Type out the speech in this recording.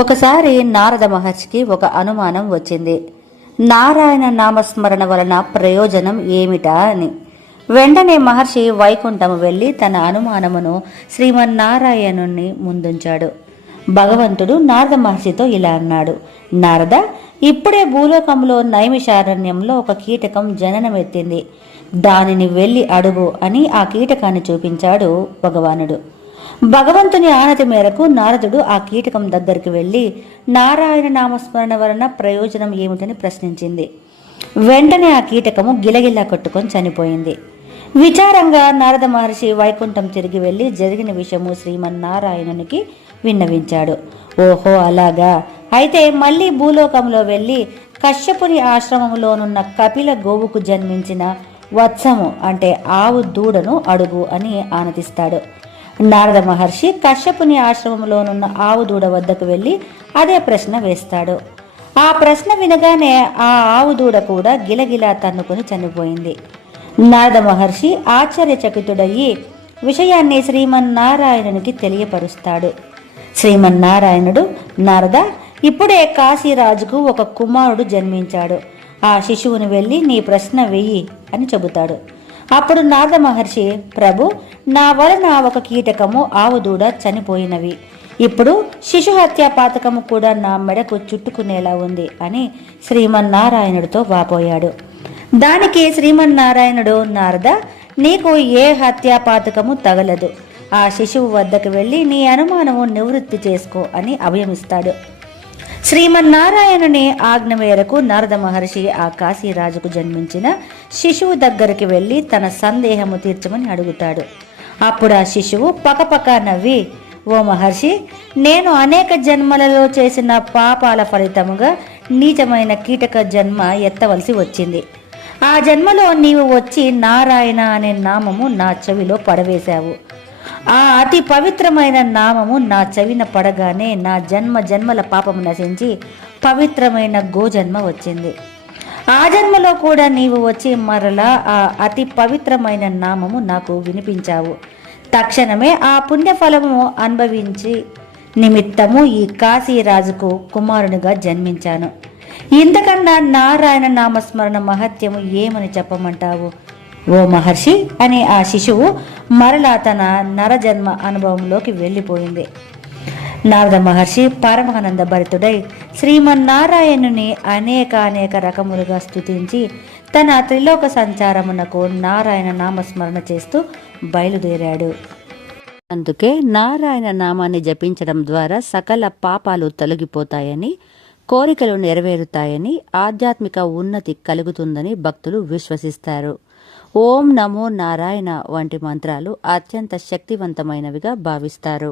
ఒకసారి నారద మహర్షికి ఒక అనుమానం వచ్చింది. నారాయణ నామస్మరణ వలన ప్రయోజనం ఏమిటా అని. వెంటనే మహర్షి వైకుంఠము వెళ్లి తన అనుమానమును శ్రీమన్నారాయణుని ముందుంచాడు. భగవంతుడు నారద మహర్షితో ఇలా అన్నాడు: నారద, ఇప్పుడే భూలోకంలో నైమిషారణ్యంలో ఒక కీటకం జననమెత్తింది. దానిని వెళ్ళి అడుగు అని ఆ కీటకాన్ని చూపించాడు భగవానుడు. భగవంతుని ఆనతి మేరకు నారదుడు ఆ కీటకం దగ్గరికి వెళ్ళి నారాయణ నామస్మరణ వలన ప్రయోజనం ఏమిటని ప్రశ్నించింది. వెంటనే ఆ కీటకము గిలగిలా కొట్టుకొని చనిపోయింది. విచారంగా నారద మహర్షి వైకుంఠం తిరిగి వెళ్ళి జరిగిన విషయము శ్రీమన్నారాయణునికి విన్నవించాడు. ఓహో అలాగా, అయితే మళ్ళీ భూలోకంలో వెళ్ళి కశ్యపుని ఆశ్రమంలోనున్న కపిల గోవుకు జన్మించిన వత్సము అంటే ఆవు దూడను అడుగు అని ఆనతిస్తాడు. నారద మహర్షి కశ్యపుని ఆశ్రమంలోనున్న ఆవు దూడ వద్దకు వెళ్ళి అదే ప్రశ్న వేస్తాడు. ఆ ప్రశ్న వినగానే ఆ ఆవు దూడ కూడా గిలగిలా తన్నుకుని చనిపోయింది. నారద మహర్షి ఆశ్చర్యచకితుడయ్యి విషయాన్ని శ్రీమన్నారాయణునికి తెలియపరుస్తాడు. శ్రీమన్నారాయణుడు: నారద, ఇప్పుడే కాశీరాజుకు ఒక కుమారుడు జన్మించాడు. ఆ శిశువుని వెళ్ళి నీ ప్రశ్న వెయ్యి అని చెబుతాడు. అప్పుడు నారద మహర్షి: ప్రభు, నా వలన ఒక కీటకము ఆవు దూడ చనిపోయినవి. ఇప్పుడు శిశు హత్యా పాతకము కూడా నా మెడకు చుట్టుకునేలా ఉంది అని శ్రీమన్నారాయణుడితో వాపోయాడు. దానికి శ్రీమన్నారాయణుడు: నారద, నీకు ఏ హత్యా పాతకము తగలదు. ఆ శిశువు వద్దకు వెళ్ళి నీ అనుమానము నివృత్తి చేసుకో అని అభయమిస్తాడు. శ్రీమన్నారాయణుని ఆజ్ఞ మేరకు నారద మహర్షి ఆ కాశీరాజుకు జన్మించిన శిశువు దగ్గరికి వెళ్ళి తన సందేహము తీర్చమని అడుగుతాడు. అప్పుడు ఆ శిశువు పకపక నవ్వి: ఓ మహర్షి, నేను అనేక జన్మలలో చేసిన పాపాల ఫలితముగా నీచమైన కీటక జన్మ ఎత్తవలసి వచ్చింది. ఆ జన్మలో నీవు వచ్చి నారాయణ అనే నామము నా చెవిలో పడవేశావు. ఆ అతి పవిత్రమైన నామము నా చెవిన పడగానే నా జన్మ జన్మల పాపము నశించి పవిత్రమైన గోజన్మ వచ్చింది. ఆ జన్మలో కూడా నీవు వచ్చి మరలా ఆ అతి పవిత్రమైన నామము నాకు వినిపించావు. తక్షణమే ఆ పుణ్యఫలము అనుభవించి నిమిత్తము ఈ కాశీరాజుకు కుమారునిగా జన్మించాను. ఇంతకన్నా నారాయణ నామస్మరణ మహత్యము ఏమని చెప్పమంటావు ఓ మహర్షి అని ఆ శిశువు మరలా తన నరజన్మ అనుభవంలోకి వెళ్ళిపోయింది. నారద మహర్షి పరమానంద భరితుడై శ్రీమన్నారాయణుని అనేక రకములుగా స్తుతించి తన త్రిలోక సంచారమునకు నారాయణ నామస్మరణ చేస్తూ బయలుదేరాడు. అందుకే నారాయణ నామాన్ని జపించడం ద్వారా సకల పాపాలు తొలగిపోతాయని, కోరికలు నెరవేరుతాయని, ఆధ్యాత్మిక ఉన్నతి కలుగుతుందని భక్తులు విశ్వసిస్తారు. ఓం నమో నారాయణ వంటి మంత్రాలు అత్యంత శక్తివంతమైనవిగా భావిస్తారు.